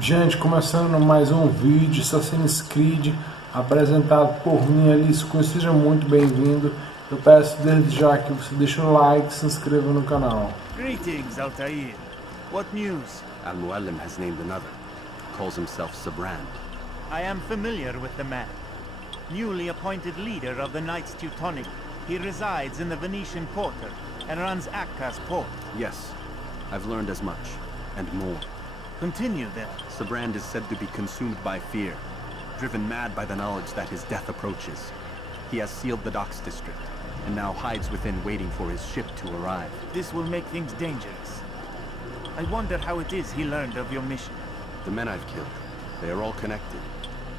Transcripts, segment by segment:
Gente, começando mais um vídeo Assassin's Creed apresentado por mim, Alice Cunha. Seja muito bem-vindo. Eu peço desde já que você deixe o like e se inscreva no canal. Greetings, Altair. What news? Al-Muallim has named another. Calls himself Sibrand. I am familiar with the man. Newly appointed leader of the Knights Teutonic, he resides in the Venetian Quarter and runs Akka's port. Yes, I've learned as much, and more. Continue then. Sibrand is said to be consumed by fear, driven mad by the knowledge that his death approaches. He has sealed the docks district, and now hides within waiting for his ship to arrive. This will make things dangerous. I wonder how it is he learned of your mission. The men I've killed, they are all connected.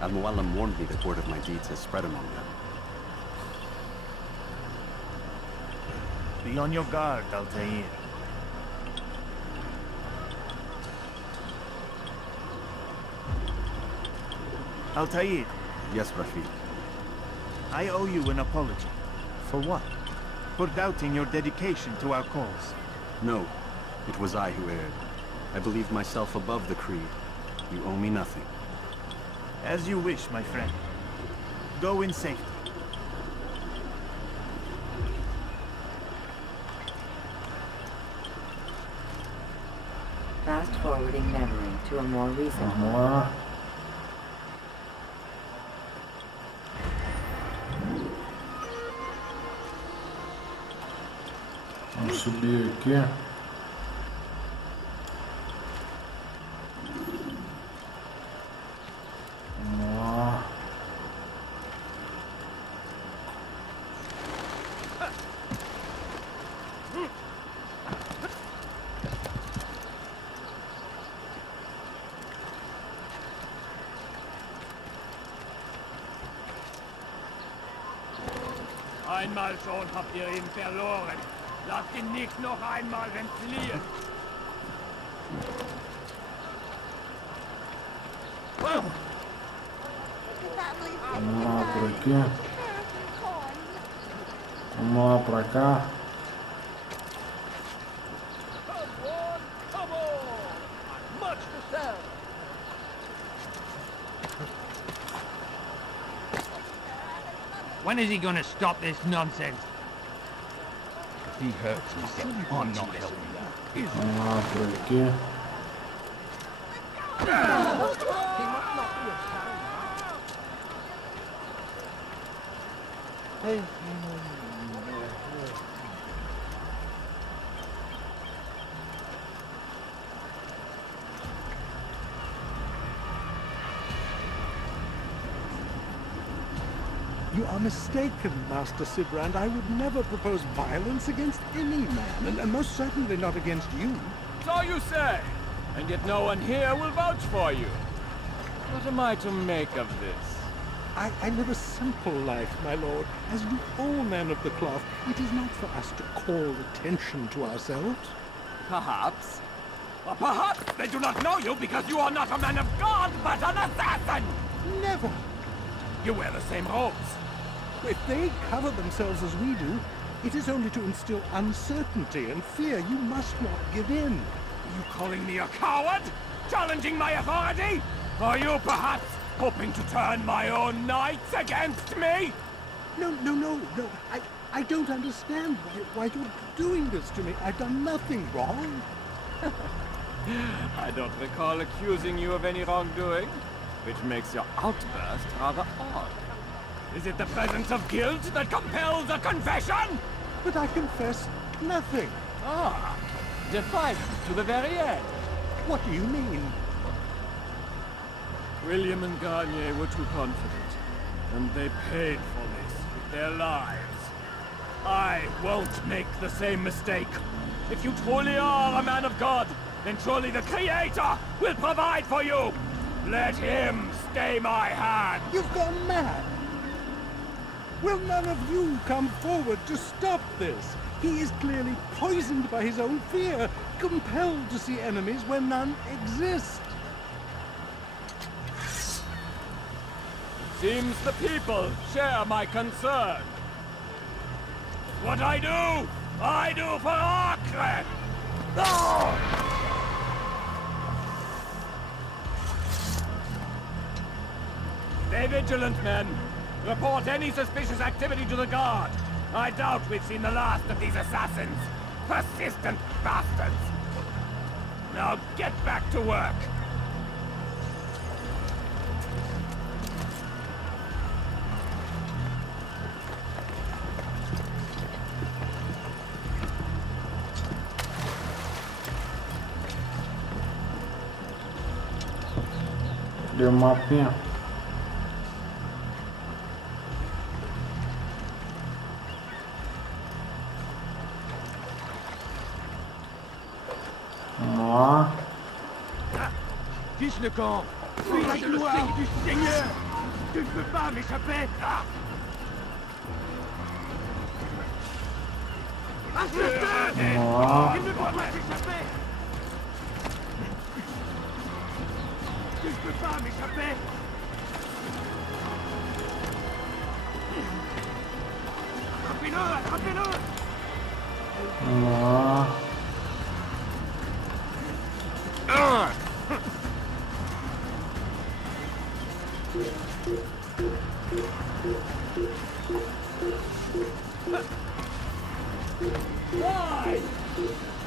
Al-Muallim warned me that word of my deeds has spread among them. Be on your guard, Altair. Altair, Yes, Rafiq. I owe you an apology. For what? For doubting your dedication to our cause. No, it was I who erred. I believed myself above the creed. You owe me nothing. As you wish, my friend. Go in safety. Fast forwarding memory to a more recent Vamos lá. Vamos subir aqui. Vamos lá. Einmal schon habt ihr ihn verloren. Lasst ihn nicht noch einmal entfliehen. Vamos lá por aqui. Vamos lá pra cá. Come on! Much to sell. When is he gonna stop this nonsense? If he hurts himself, I'm not helping that. Vamos lá por aqui. You are mistaken, Master Sibrand. I would never propose violence against any man, and most certainly not against you. So you say, and yet no one here will vouch for you. What am I to make of this? I live a simple life, my lord. As do all men of the cloth, it is not for us to call attention to ourselves. Perhaps. Or perhaps they do not know you because you are not a man of God, but an assassin! Never! You wear the same robes. If they cover themselves as we do, it is only to instill uncertainty and fear. You must not give in. Are you calling me a coward? Challenging my authority? Are you perhaps hoping to turn my own knights against me? No. I don't understand why you're doing this to me. I've done nothing wrong. I don't recall accusing you of any wrongdoing, which makes your outburst rather odd. Is it the presence of guilt that compels a confession? But I confess nothing. Ah, defiant to the very end. What do you mean? William and Garnier were too confident, and they paid for this with their lives. I won't make the same mistake. If you truly are a man of God, then surely the Creator will provide for you. Let him stay my hand. You've gone mad. Will none of you come forward to stop this? He is clearly poisoned by his own fear, compelled to see enemies where none exist. Seems the people share my concern. What I do for Acre! Stay vigilant, men. Report any suspicious activity to the guard. I doubt we've seen the last of these assassins. Persistent bastards. Now get back to work. Deu um mapinha. Vamos lá. Fiche le camp. Suis-je le Seigneur du Seigneur? Tu ne peux pas m'échapper. Vamos lá. Il ne peut pas s'échapper. Tu ne peux pas m'échapper. Attrapez-le, attrapez-le. Vamos lá. Why?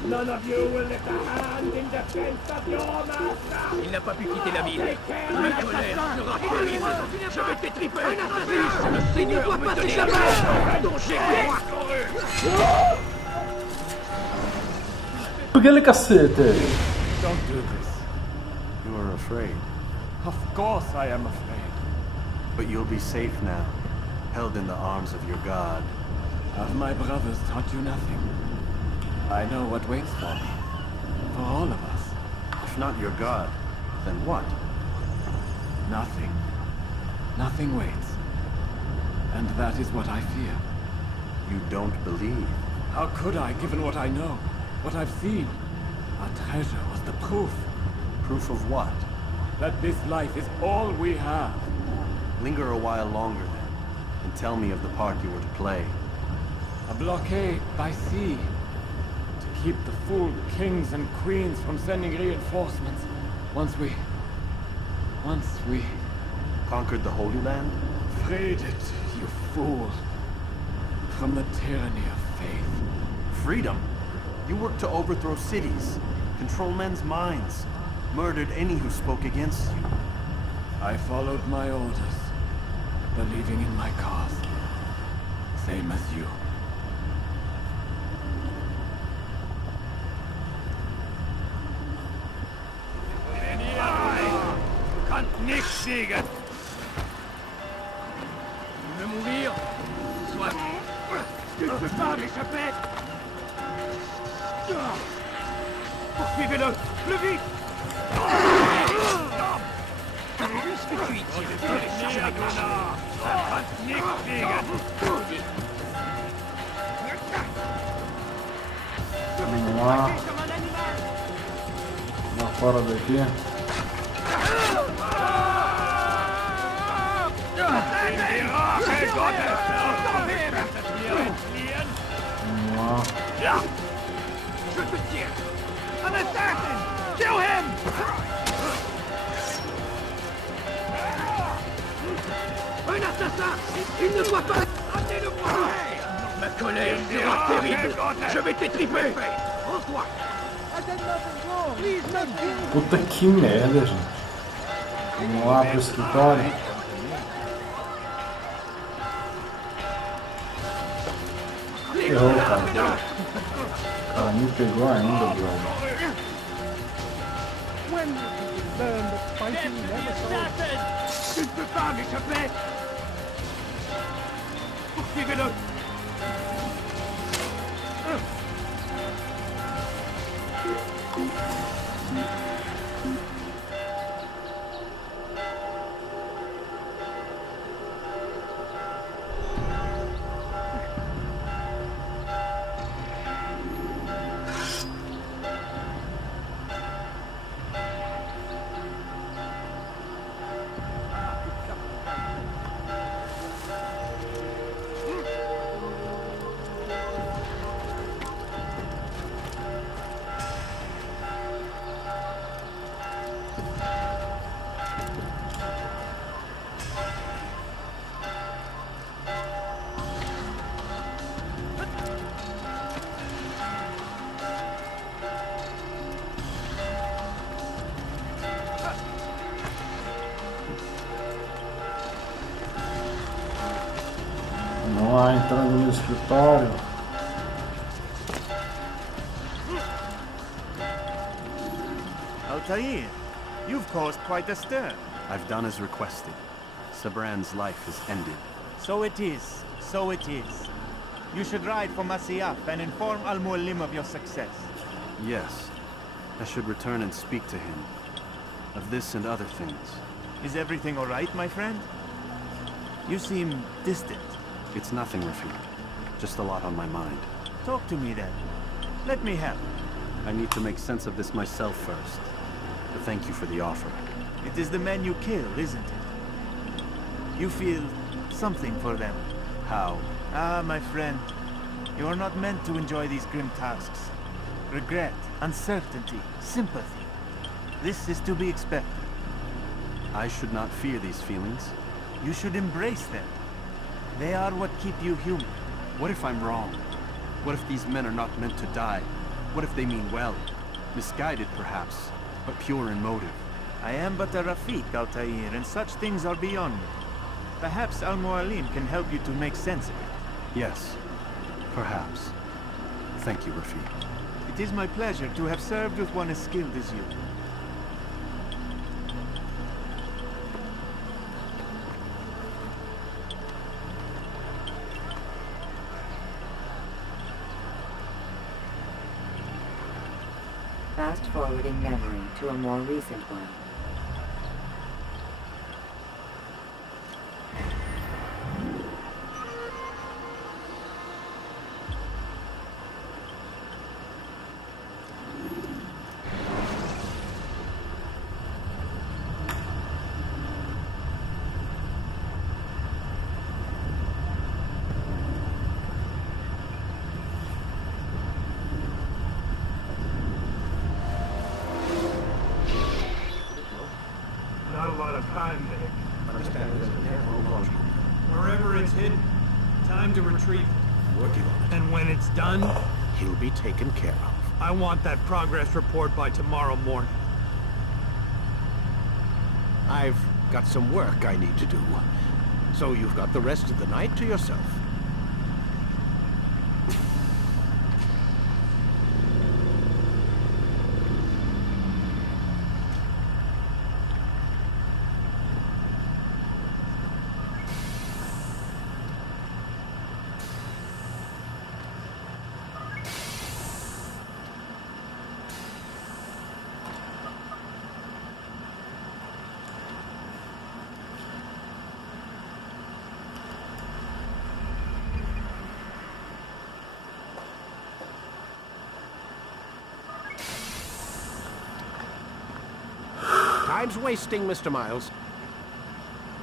None of you will lift a hand in defense of your master. Il n'a pas pu quitter la ville. Ma colère sera terrible. Je vais t'étriper. Puisse le Seigneur me donner la mort dont j'ai besoin. Por que ele cacete? Don't do this. You are afraid, Of course I am afraid. but you'll be safe now, held in the arms of your God. Have my brothers taught you nothing? I know what waits for me. For all of us. If not your God, then what? Nothing. Nothing waits. And that is what I fear. You don't believe. How could I, given what I know? What I've seen? Our treasure was the proof. Proof of what? That this life is all we have. Linger a while longer then, and tell me of the part you were to play. A blockade by sea. To keep the fool kings and queens from sending reinforcements. Once we... Conquered the Holy Land? freed it, you fool. From the tyranny of faith. Freedom? You worked to overthrow cities, control men's minds, murdered any who spoke against you. I followed my orders, believing in my cause. Same as you. Kann nicht siegen. Tu veux mourir? Soit. Tu ne peux pas m'échapper. Poursuivez-le! Plus vite! Puisque tu y tiens, tu vas les chercher avec Vamos lá. Lá fora daqui. Vamos lá. Je te tiens! An assassin! Kill him! Un assassin! Il ne doit pas... Amenez-le-moi! Ma colère sera terrible! Je vais t'étriper! Rends-toi! Puta que merda, gente. Vamos lá pro escritório. Ferrou, cara. O cara me pegou ainda, brother. When did you learn that fighting never solves? Tu ne peux pas m'échapper! Poursuivez-le! Vamos lá, entrando no escritório. Altair, you've caused quite a stir. I've done as requested. Sibrand's life is ended. So it is. So it is. You should ride for Masyaf and inform Al-Mualim of your success. Yes. I should return and speak to him. Of this and other things. Is everything all right, my friend? You seem distant. It's nothing, Rafik. Just a lot on my mind. Talk to me then. Let me help. I need to make sense of this myself first. But thank you for the offer. It is the men you killed, isn't it? You feel something for them. How? Ah, my friend. You are not meant to enjoy these grim tasks. Regret, uncertainty, sympathy. This is to be expected. I should not fear these feelings. You should embrace them. They are what keep you human. What if I'm wrong? What if these men are not meant to die? What if they mean well? Misguided, perhaps, but pure in motive. I am but a Rafik, Altair, and such things are beyond me. Perhaps Al-Mualim can help you to make sense of it. Yes, perhaps. Thank you, Rafik. It is my pleasure to have served with one as skilled as you. Fast-forwarding memory to a more recent one. Not a lot of time there. Wherever it's hidden, time to retrieve it. Working on it. And when it's done, He'll be taken care of. I want that progress report by tomorrow morning. I've got some work I need to do. So you've got the rest of the night to yourself. Time's wasting, Mr. Miles.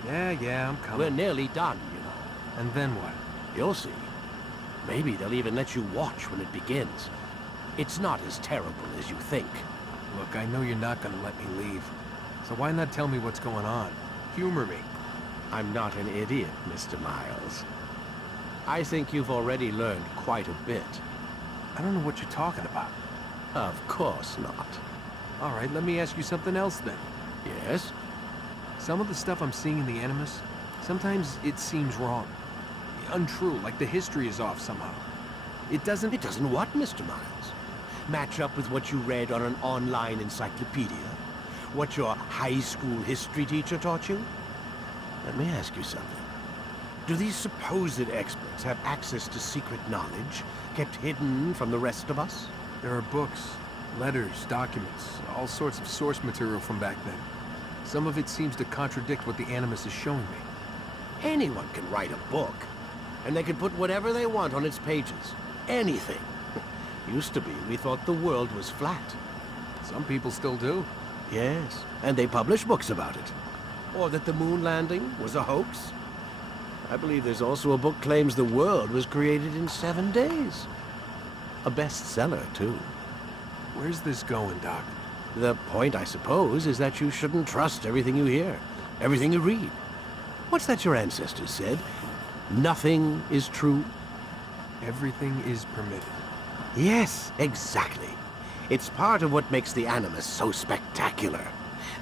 Yeah, I'm coming. We're nearly done, you know. And then what? You'll see. Maybe they'll even let you watch when it begins. It's not as terrible as you think. Look, I know you're not gonna let me leave. So why not tell me what's going on? Humor me. I'm not an idiot, Mr. Miles. I think you've already learned quite a bit. I don't know what you're talking about. Of course not. All right, let me ask you something else then. Yes? Some of the stuff I'm seeing in the Animus, sometimes it seems wrong. Untrue, like the history is off somehow. It doesn't... It doesn't what, Mr. Miles? Match up with what you read on an online encyclopedia? What your high school history teacher taught you? Let me ask you something. Do these supposed experts have access to secret knowledge, kept hidden from the rest of us? There are books, letters, documents, all sorts of source material from back then. Some of it seems to contradict what the Animus is showing me. Anyone can write a book, and they can put whatever they want on its pages. Anything. Used to be, we thought the world was flat. Some people still do. Yes, and they publish books about it. Or that the moon landing was a hoax. I believe there's also a book claims the world was created in 7 days. A bestseller, too. Where's this going, Doc? The point, I suppose, is that you shouldn't trust everything you hear, everything you read. What's that your ancestors said? Nothing is true? Everything is permitted. Yes, exactly. It's part of what makes the Animus so spectacular.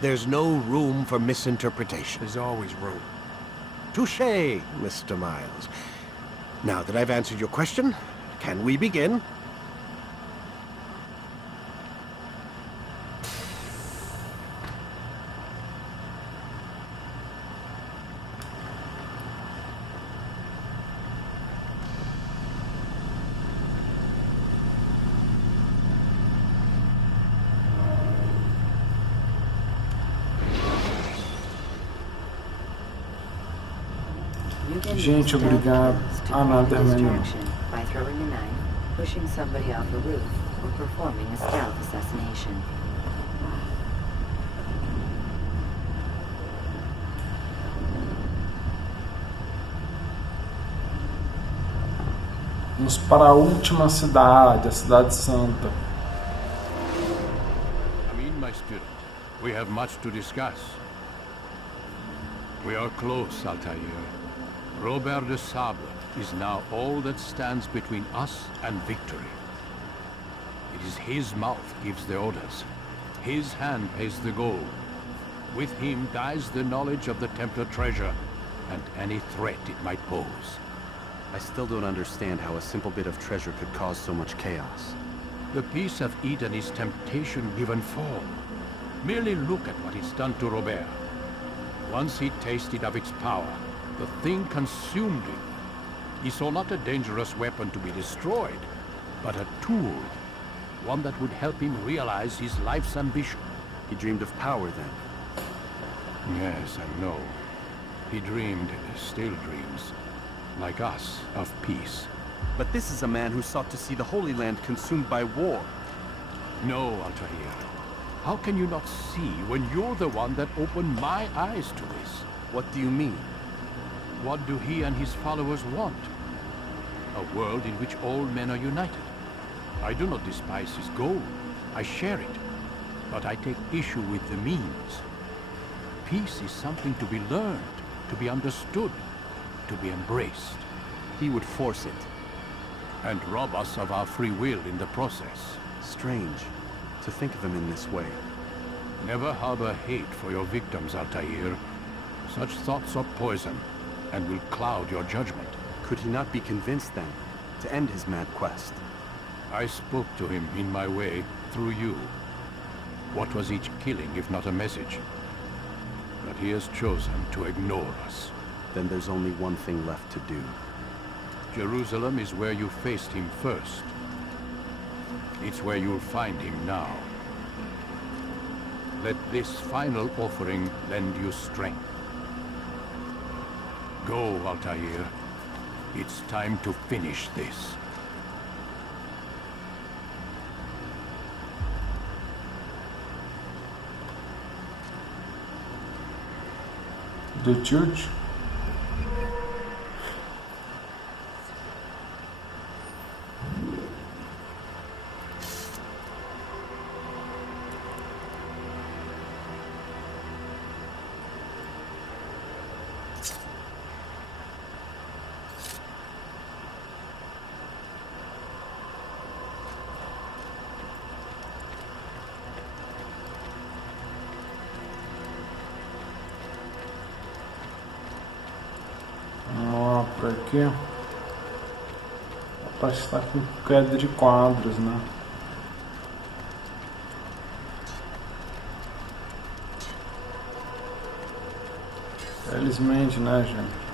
There's no room for misinterpretation. There's always room. Touché, Mr. Miles. Now that I've answered your question, can we begin? You can Gente, use obrigado. stealth to Ah, não, create a terminou. distraction by throwing a knife, pushing somebody off a roof, or performing a stealth assassination. Vamos para a última cidade, a Cidade Santa. Come in, my student. We have much to discuss. We are close, Altair. Robert de Sable is now all that stands between us and victory. It is his mouth gives the orders. His hand pays the gold. With him dies the knowledge of the Templar treasure and any threat it might pose. I still don't understand how a simple bit of treasure could cause so much chaos. The peace of Eden is temptation given form. Merely look at what it's done to Robert. Once he tasted of its power, the thing consumed him. He saw not a dangerous weapon to be destroyed, but a tool. One that would help him realize his life's ambition. He dreamed of power then. Yes, I know. He dreamed, still dreams, like us, of peace. But this is a man who sought to see the Holy Land consumed by war. No, Altair. How can you not see when you're the one that opened my eyes to this? What do you mean? What do he and his followers want? A world in which all men are united. I do not despise his goal. I share it. But I take issue with the means. Peace is something to be learned, to be understood, to be embraced. He would force it. And rob us of our free will in the process. Strange to think of him in this way. Never harbor hate for your victims, Altair. Such thoughts are poison, and will cloud your judgment. Could he not be convinced then, to end his mad quest? I spoke to him in my way, through you. What was each killing if not a message? But he has chosen to ignore us. Then there's only one thing left to do. Jerusalem is where you faced him first. It's where you'll find him now. Let this final offering lend you strength. Go, Altair. It's time to finish this. The church. Por aqui parece que está com queda de quadros, né? Felizmente, né, gente?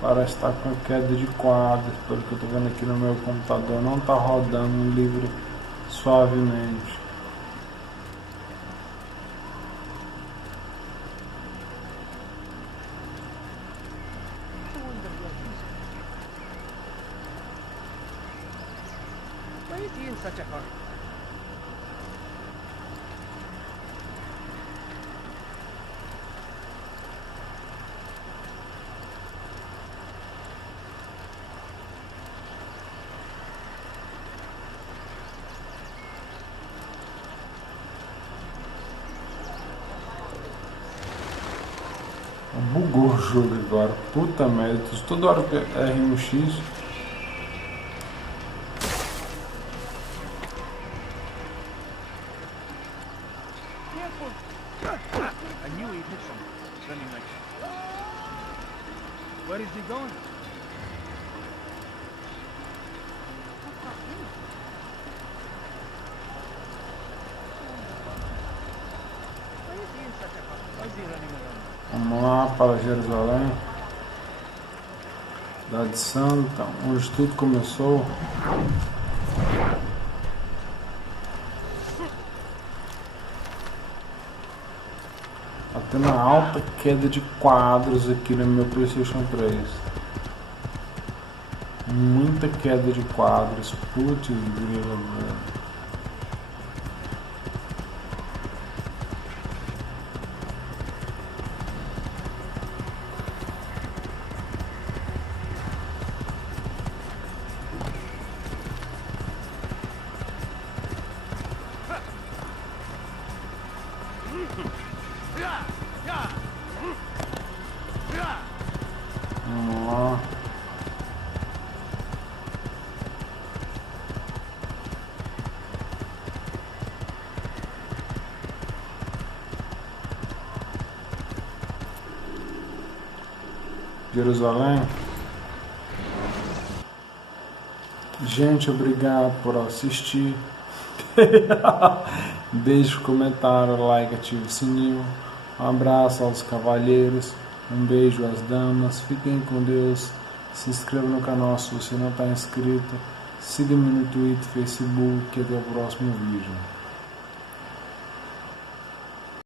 Parece estar com queda de quadros, pelo que eu tô vendo aqui no meu computador, não tá rodando um livro suavemente. Why is he in such a hurry? Bugou o jogo agora, puta merda, toda hora que R1X. A new edition. Running like Where is he going? Why is he in such a hurry? Why is he running around? Vamos lá para Jerusalém, Cidade Santa, onde tudo começou. Tá tendo uma alta queda de quadros aqui no meu PlayStation 3. Muita queda de quadros. Putz, grila, velho. Vamos lá. Jerusalém. Gente, obrigado por assistir. Deixe comentário, like, ative o sininho. Um abraço aos cavalheiros. Um beijo às damas. Fiquem com Deus. Se inscreva no canal se você não está inscrito. Siga-me no Twitter, Facebook e até o próximo vídeo.